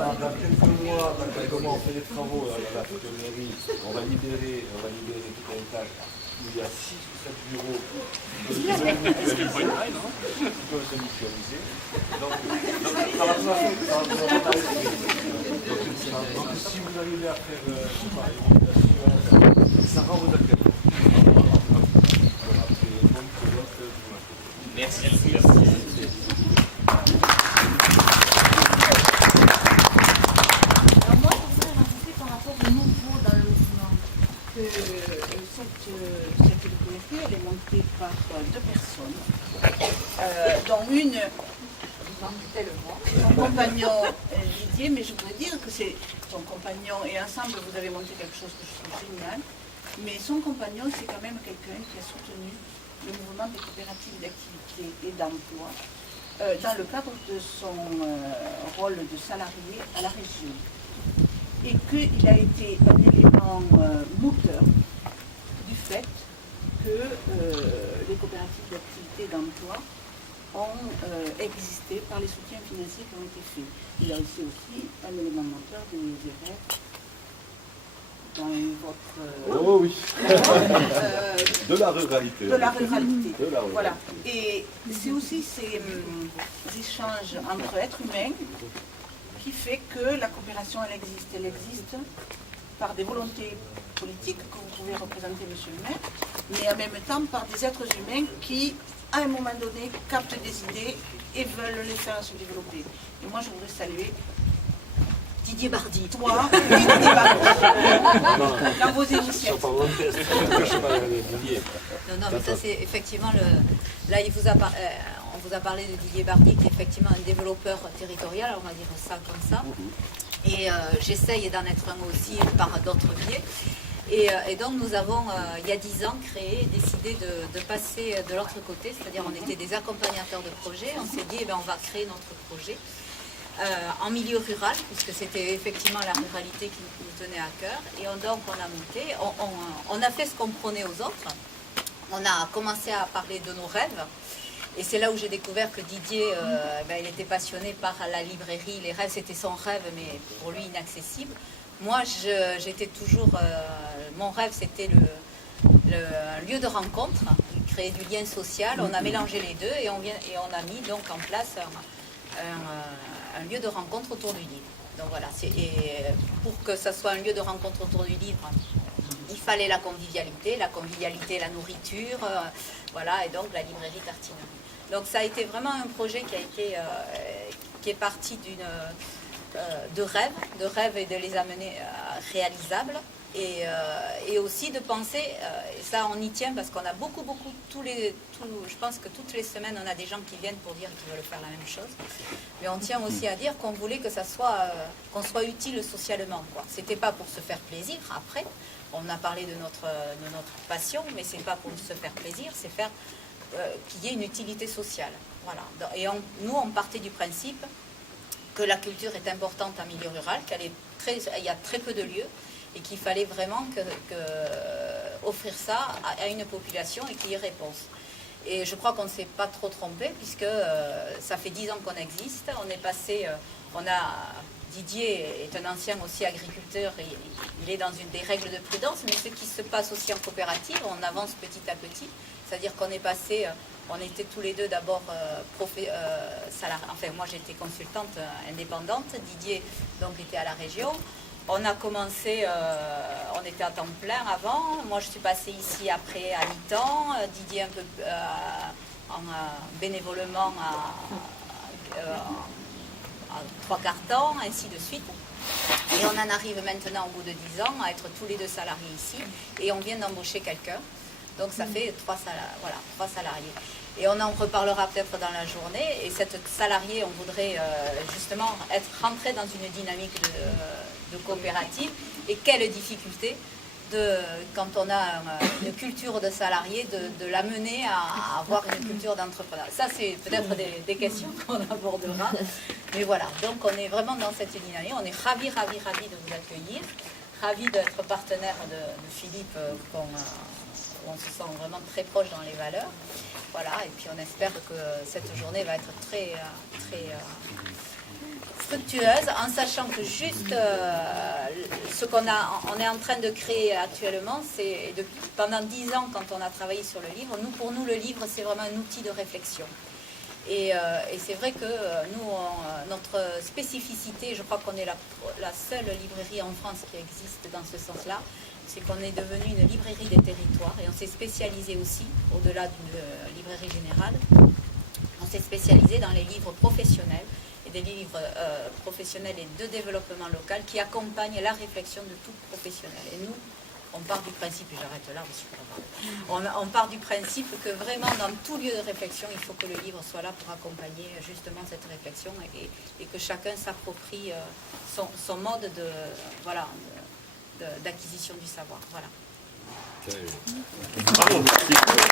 dans quelques mois, comment on fait les travaux à la future mairie, on va libérer tout un étage où il y a 6 ou 7 bureaux qui peuvent se mutualiser. Donc, ça va tout à fait. Donc, si vous arrivez à faire une ça va vous accueillir. Merci. Alors moi, je voudrais rajouter par rapport au nouveau dans le mouvement que cette communauté, elle est montée par 2 personnes, dont une, son compagnon Didier, mais je voudrais dire que c'est son compagnon, et ensemble vous avez monté quelque chose que je trouve génial, mais son compagnon c'est quand même quelqu'un qui a soutenu le mouvement des coopératives d'activité et d'emploi dans le cadre de son rôle de salarié à la région. Et qu'il a été un élément moteur du fait que les coopératives d'activité et d'emploi ont existé par les soutiens financiers qui ont été faits. Il a aussi un élément moteur des élèves dans votre... Oh oui. De la ruralité. De la ruralité. De la ruralité. Voilà. Et c'est aussi ces échanges entre êtres humains qui fait que la coopération, elle existe. Elle existe par des volontés politiques que vous pouvez représenter, monsieur le maire, mais en même temps par des êtres humains qui, à un moment donné, captent des idées et veulent les faire se développer. Et moi, je voudrais saluer Didier Bardi, toi, et Didier Bardi, dans vos initiatives. Non, mais ça c'est effectivement le... Là, on vous a parlé de Didier Bardi, qui est effectivement un développeur territorial, on va dire ça comme ça. Et j'essaye d'en être un aussi par d'autres biais. Et donc nous avons, il y a 10 ans, décidé de passer de l'autre côté, c'est-à-dire on était des accompagnateurs de projets. On s'est dit, eh bien, on va créer notre projet en milieu rural, puisque c'était effectivement la ruralité qui nous tenait à cœur. Et donc on a monté, on a fait ce qu'on prenait aux autres. On a commencé à parler de nos rêves. Et c'est là où j'ai découvert que Didier, il était passionné par la librairie. Les rêves, c'était son rêve, mais pour lui inaccessible. Moi, j'étais toujours... mon rêve, c'était un lieu de rencontre, créer du lien social. On a mélangé les deux et on a mis donc en place un lieu de rencontre autour du livre. Donc voilà, et pour que ça soit un lieu de rencontre autour du livre, il fallait la convivialité, la nourriture, voilà, et donc la librairie Tartinerie. Donc ça a été vraiment un projet qui est parti de rêves et de les amener réalisables. Et aussi de penser, et ça on y tient parce qu'on a beaucoup, je pense que toutes les semaines on a des gens qui viennent pour dire qu'ils veulent faire la même chose, mais on tient aussi à dire qu'on voulait que ça soit, qu'on soit utile socialement, quoi. C'était pas pour se faire plaisir, après, on a parlé de notre passion, mais c'est pas pour se faire plaisir, c'est faire qu'il y ait une utilité sociale, voilà. Et nous on partait du principe que la culture est importante en milieu rural, il y a très peu de lieux, et qu'il fallait vraiment offrir ça à une population et qu'il y ait réponse. Et je crois qu'on ne s'est pas trop trompé, puisque ça fait 10 ans qu'on existe. On est passé, Didier est un ancien aussi agriculteur, et il est dans des règles de prudence, mais ce qui se passe aussi en coopérative, on avance petit à petit. C'est-à-dire qu'on est passé, on était tous les deux d'abord salariés, enfin moi j'étais consultante indépendante, Didier donc était à la région. On a commencé, on était à temps plein avant, moi je suis passée ici après à mi-temps, Didier un peu bénévolement à 3/4 temps, ainsi de suite. Et on en arrive maintenant au bout de 10 ans à être tous les deux salariés ici, et on vient d'embaucher quelqu'un, donc ça fait 3 salariés. Et on en reparlera peut-être dans la journée, et cette salariée, on voudrait justement être rentré dans une dynamique de coopérative, et quelle difficulté quand on a une culture de salarié, de l'amener à avoir une culture d'entrepreneur. Ça, c'est peut-être des questions qu'on abordera. Mais voilà, donc on est vraiment dans cette dynamique. On est ravis de vous accueillir, ravis d'être partenaire de Philippe, on se sent vraiment très proche dans les valeurs. Voilà, et puis on espère que cette journée va être très fructueuse, en sachant que juste ce on est en train de créer actuellement, c'est pendant 10 ans, quand on a travaillé sur le livre, pour nous, le livre, c'est vraiment un outil de réflexion. Et c'est vrai que nous, notre spécificité, je crois qu'on est la seule librairie en France qui existe dans ce sens-là, c'est qu'on est devenu une librairie des territoires et on s'est spécialisé aussi, au-delà d'une librairie générale, on s'est spécialisé dans les livres professionnels et des livres professionnels et de développement local qui accompagnent la réflexion de tout professionnel. Et nous, on part du principe, et j'arrête là parce que on part du principe que vraiment dans tout lieu de réflexion, il faut que le livre soit là pour accompagner justement cette réflexion et que chacun s'approprie son mode d'acquisition du savoir. Voilà. Bravo.